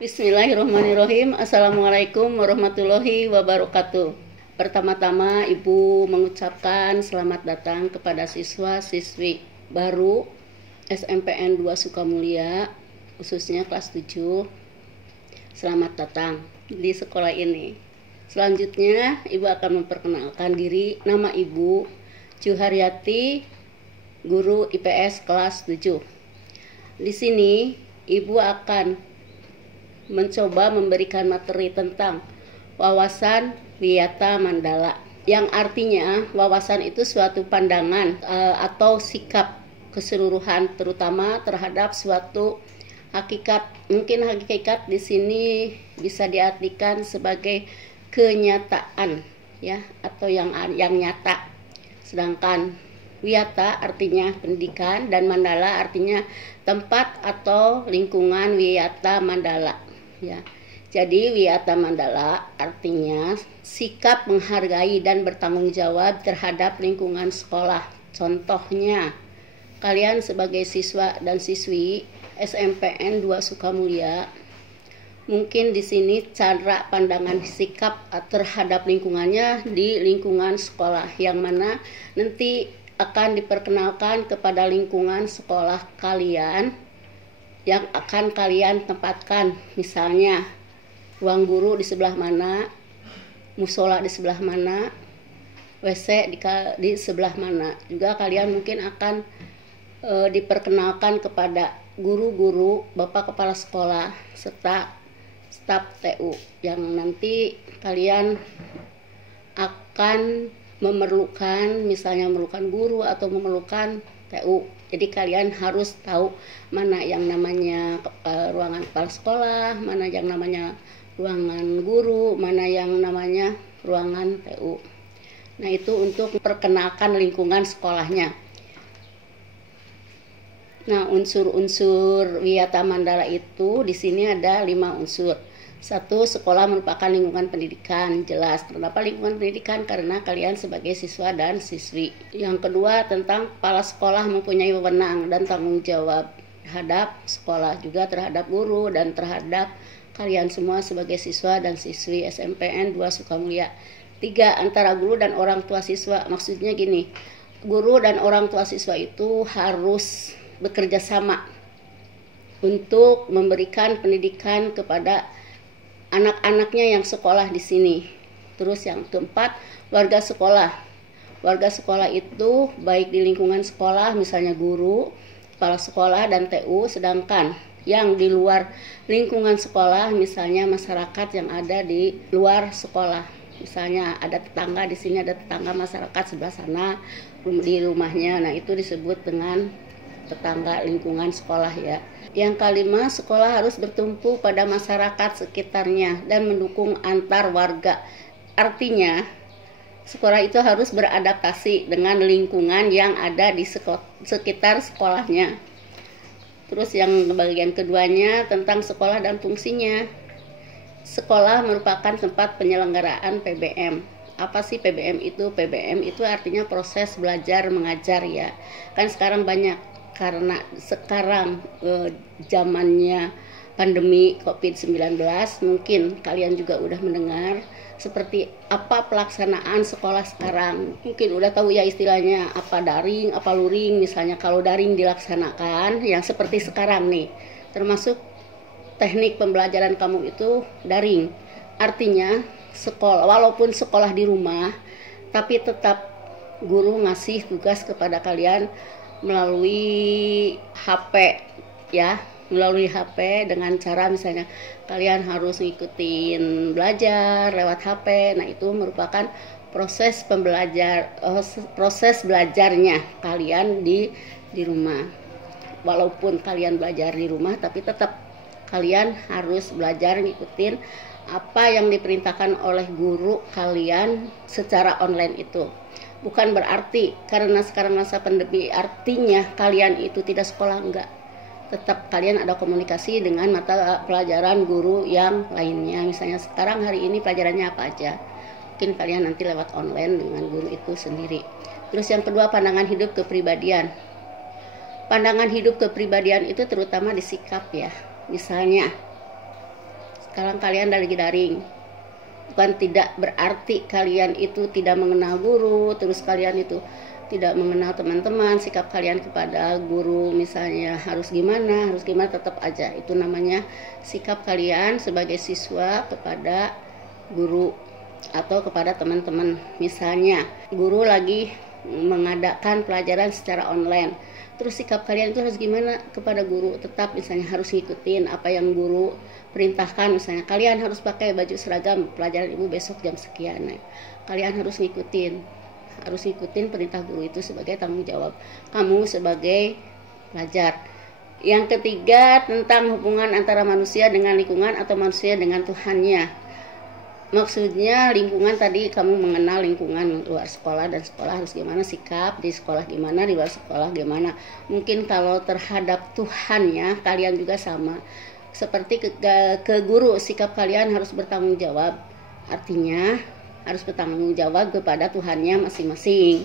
Bismillahirrahmanirrahim. Assalamualaikum warahmatullahi wabarakatuh. Pertama-tama Ibu mengucapkan selamat datang kepada siswa-siswi baru SMPN 2 Sukamulya, khususnya kelas 7. Selamat datang di sekolah ini. Selanjutnya Ibu akan memperkenalkan diri. Nama Ibu Juharyati, guru IPS kelas 7. Di sini Ibu akan mencoba memberikan materi tentang wawasan wiyata mandala, yang artinya wawasan itu suatu pandangan atau sikap keseluruhan terutama terhadap suatu hakikat. Mungkin hakikat di sini bisa diartikan sebagai kenyataan ya, atau yang nyata. Sedangkan wiyata artinya pendidikan dan mandala artinya tempat atau lingkungan wiyata mandala. Ya, jadi wiyata mandala artinya sikap menghargai dan bertanggung jawab terhadap lingkungan sekolah. Contohnya, kalian sebagai siswa dan siswi SMPN 2 Sukamulya, mungkin di sini cara pandangan sikap terhadap lingkungannya di lingkungan sekolah, yang mana nanti akan diperkenalkan kepada lingkungan sekolah kalian yang akan kalian tempatkan. Misalnya ruang guru di sebelah mana, musola di sebelah mana, WC di sebelah mana. Juga kalian mungkin akan diperkenalkan kepada guru-guru, bapak kepala sekolah, serta staf TU yang nanti kalian akan memerlukan, misalnya memerlukan guru atau memerlukan TU. Jadi kalian harus tahu mana yang namanya ruangan kepala sekolah, mana yang namanya ruangan guru, mana yang namanya ruangan TU. Nah, itu untuk memperkenalkan lingkungan sekolahnya. Nah, unsur-unsur wiyata mandala itu di sini ada 5 unsur. 1, sekolah merupakan lingkungan pendidikan. Jelas, kenapa lingkungan pendidikan? Karena kalian sebagai siswa dan siswi. Yang kedua, tentang kepala sekolah mempunyai wewenang dan tanggung jawab terhadap sekolah, juga terhadap guru dan terhadap kalian semua sebagai siswa dan siswi SMPN 2 Sukamulya. 3, antara guru dan orang tua siswa. Maksudnya gini, guru dan orang tua siswa itu harus bekerja sama untuk memberikan pendidikan kepada anak-anaknya yang sekolah di sini. Terus yang keempat, warga sekolah. Warga sekolah itu baik di lingkungan sekolah, misalnya guru, kepala sekolah, dan TU. Sedangkan yang di luar lingkungan sekolah, misalnya masyarakat yang ada di luar sekolah. Misalnya ada tetangga di sini, ada tetangga masyarakat sebelah sana di rumahnya. Nah, itu disebut dengan tetangga lingkungan sekolah ya. Yang kelima, sekolah harus bertumpu pada masyarakat sekitarnya dan mendukung antar warga. Artinya, sekolah itu harus beradaptasi dengan lingkungan yang ada di sekitar sekolahnya. Terus yang bagian keduanya tentang sekolah dan fungsinya. Sekolah merupakan tempat penyelenggaraan PBM. Apa sih PBM itu? PBM itu artinya proses belajar mengajar ya. Kan sekarang banyak, karena sekarang zamannya pandemi COVID-19, mungkin kalian juga udah mendengar seperti apa pelaksanaan sekolah sekarang. Mungkin udah tahu ya istilahnya, apa daring, apa luring. Misalnya kalau daring dilaksanakan yang seperti sekarang nih, termasuk teknik pembelajaran kamu itu daring. Artinya sekolah, walaupun sekolah di rumah, tapi tetap guru ngasih tugas kepada kalian melalui HP ya, melalui HP dengan cara misalnya kalian harus ngikutin belajar lewat HP. Nah, itu merupakan proses belajarnya kalian di rumah. Walaupun kalian belajar di rumah, tapi tetap kalian harus belajar ngikutin apa yang diperintahkan oleh guru kalian secara online itu. Bukan berarti karena sekarang masa pandemi artinya kalian itu tidak sekolah, enggak. Tetap kalian ada komunikasi dengan mata pelajaran guru yang lainnya. Misalnya sekarang hari ini pelajarannya apa aja, mungkin kalian nanti lewat online dengan guru itu sendiri. Terus yang kedua, pandangan hidup kepribadian. Pandangan hidup kepribadian itu terutama di sikap ya. Misalnya sekarang kalian lagi daring. Bukan tidak berarti kalian itu tidak mengenal guru, terus kalian itu tidak mengenal teman-teman, sikap kalian kepada guru misalnya harus gimana, tetap aja. Itu namanya sikap kalian sebagai siswa kepada guru atau kepada teman-teman. Misalnya guru lagi mengadakan pelajaran secara online, terus sikap kalian itu harus gimana kepada guru, tetap misalnya harus ngikutin apa yang guru perintahkan. Misalnya kalian harus pakai baju seragam pelajaran ibu besok jam sekian, nah, kalian harus ngikutin perintah guru. Itu sebagai tanggung jawab kamu sebagai pelajar. Yang ketiga, tentang hubungan antara manusia dengan lingkungan atau manusia dengan Tuhannya. Maksudnya lingkungan tadi, kamu mengenal lingkungan luar sekolah dan sekolah harus gimana, sikap di sekolah gimana, di luar sekolah gimana. Mungkin kalau terhadap Tuhannya kalian juga sama. Seperti ke guru, sikap kalian harus bertanggung jawab. Artinya harus bertanggung jawab kepada Tuhannya masing-masing.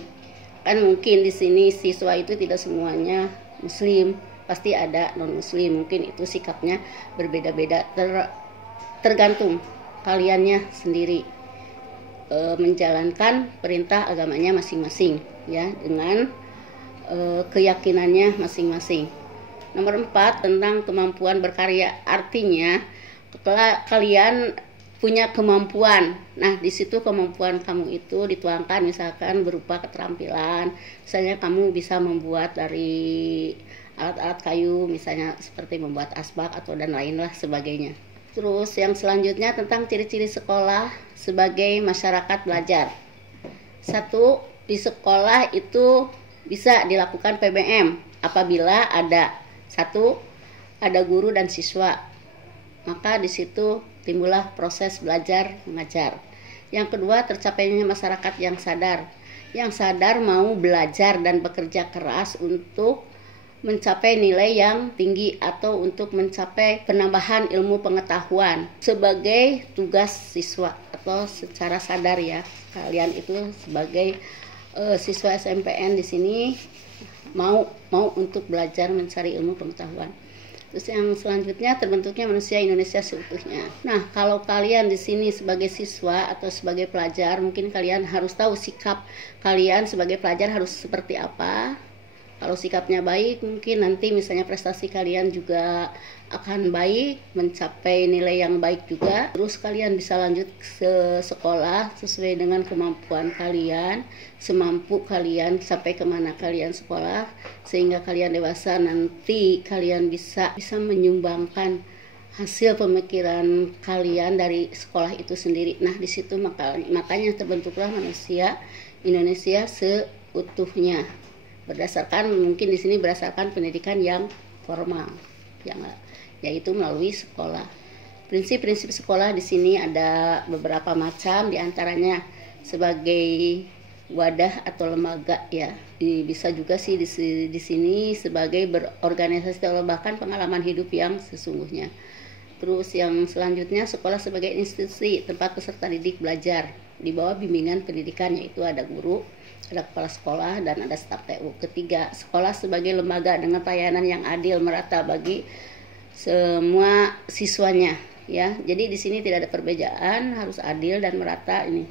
Kan mungkin di sini siswa itu tidak semuanya muslim, pasti ada non-muslim. Mungkin itu sikapnya berbeda-beda, tergantung kaliannya sendiri menjalankan perintah agamanya masing-masing, ya, dengan keyakinannya masing-masing. Nomor 4, tentang kemampuan berkarya. Artinya kalian punya kemampuan. Nah, di situ kemampuan kamu itu dituangkan misalkan berupa keterampilan. Misalnya kamu bisa membuat dari alat-alat kayu, misalnya seperti membuat asbak atau dan lainlah sebagainya. Terus yang selanjutnya tentang ciri-ciri sekolah sebagai masyarakat belajar. 1, di sekolah itu bisa dilakukan PBM apabila ada guru dan siswa, maka di situ timbullah proses belajar mengajar. Yang kedua, tercapainya masyarakat yang sadar mau belajar dan bekerja keras untuk mencapai nilai yang tinggi atau untuk mencapai penambahan ilmu pengetahuan sebagai tugas siswa atau secara sadar, ya. Kalian itu sebagai siswa SMPN di sini mau untuk belajar mencari ilmu pengetahuan. Terus yang selanjutnya, terbentuknya manusia Indonesia seutuhnya. Nah, kalau kalian di sini sebagai siswa atau sebagai pelajar, mungkin kalian harus tahu sikap kalian sebagai pelajar harus seperti apa. Kalau sikapnya baik, mungkin nanti misalnya prestasi kalian juga akan baik, mencapai nilai yang baik juga. Terus kalian bisa lanjut ke sekolah sesuai dengan kemampuan kalian, semampu kalian sampai kemana kalian sekolah, sehingga kalian dewasa nanti kalian bisa menyumbangkan hasil pemikiran kalian dari sekolah itu sendiri. Nah, di situ makanya terbentuklah manusia Indonesia seutuhnya. Mungkin di sini berdasarkan pendidikan yang formal, yaitu melalui sekolah. Prinsip-prinsip sekolah di sini ada beberapa macam, diantaranya sebagai wadah atau lembaga, ya. Bisa juga sih di sini sebagai berorganisasi atau bahkan pengalaman hidup yang sesungguhnya. Terus yang selanjutnya, sekolah sebagai institusi tempat peserta didik belajar di bawah bimbingan pendidikan, yaitu ada guru, ada kepala sekolah, dan ada staf TU. Ketiga, sekolah sebagai lembaga dengan pelayanan yang adil merata bagi semua siswanya, ya. Jadi di sini tidak ada perbedaan, harus adil dan merata ini.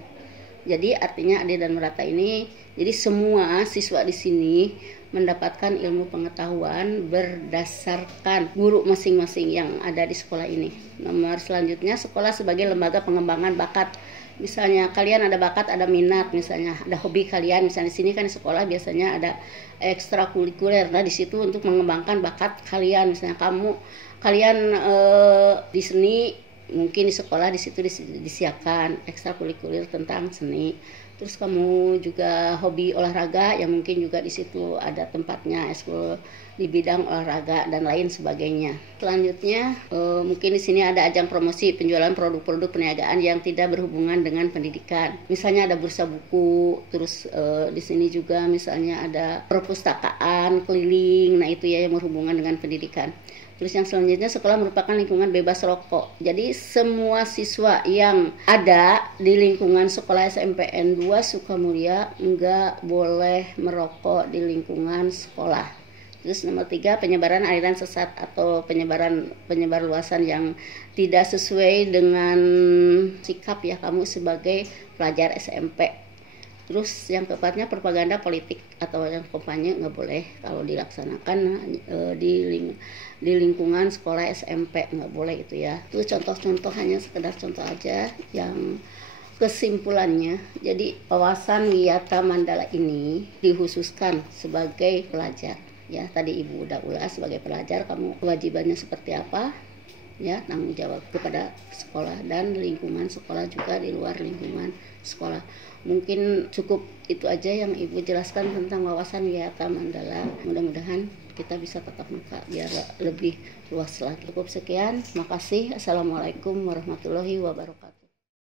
Jadi artinya adil dan merata ini, jadi semua siswa di sini mendapatkan ilmu pengetahuan berdasarkan guru masing-masing yang ada di sekolah ini. Nomor selanjutnya, sekolah sebagai lembaga pengembangan bakat. Misalnya kalian ada bakat, ada minat, misalnya ada hobi kalian, misalnya di sini kan di sekolah biasanya ada ekstrakurikuler. Nah, di situ untuk mengembangkan bakat kalian. Misalnya kalian di seni, mungkin di sekolah di situ disiapkan ekstrakurikuler tentang seni. Terus kamu juga hobi olahraga, yang mungkin juga di situ ada tempatnya ekskul di bidang olahraga dan lain sebagainya. Selanjutnya mungkin di sini ada ajang promosi penjualan produk-produk perniagaan yang tidak berhubungan dengan pendidikan. Misalnya ada bursa buku, terus di sini juga misalnya ada perpustakaan keliling. Nah, itu ya yang berhubungan dengan pendidikan. Terus yang selanjutnya, sekolah merupakan lingkungan bebas rokok. Jadi semua siswa yang ada di lingkungan sekolah SMPN 2 Sukamulya enggak boleh merokok di lingkungan sekolah. Terus nomor 3, penyebaran aliran sesat atau penyebar luasan yang tidak sesuai dengan sikap ya kamu sebagai pelajar SMP. Terus yang keempatnya, propaganda politik atau yang kampanye nggak boleh kalau dilaksanakan di lingkungan sekolah SMP, nggak boleh itu ya. Itu contoh-contoh, hanya sekedar contoh aja. Yang kesimpulannya, jadi wawasan Wiyata Mandala ini dikhususkan sebagai pelajar. Ya, tadi Ibu udah ulas sebagai pelajar kamu kewajibannya seperti apa, ya, tanggung jawab kepada sekolah dan lingkungan sekolah juga di luar lingkungan sekolah. Mungkin cukup itu aja yang Ibu jelaskan tentang wawasan Wiyata Mandala. Mudah-mudahan kita bisa tatap muka biar lebih luas lagi. Cukup sekian, makasih. Assalamualaikum warahmatullahi wabarakatuh.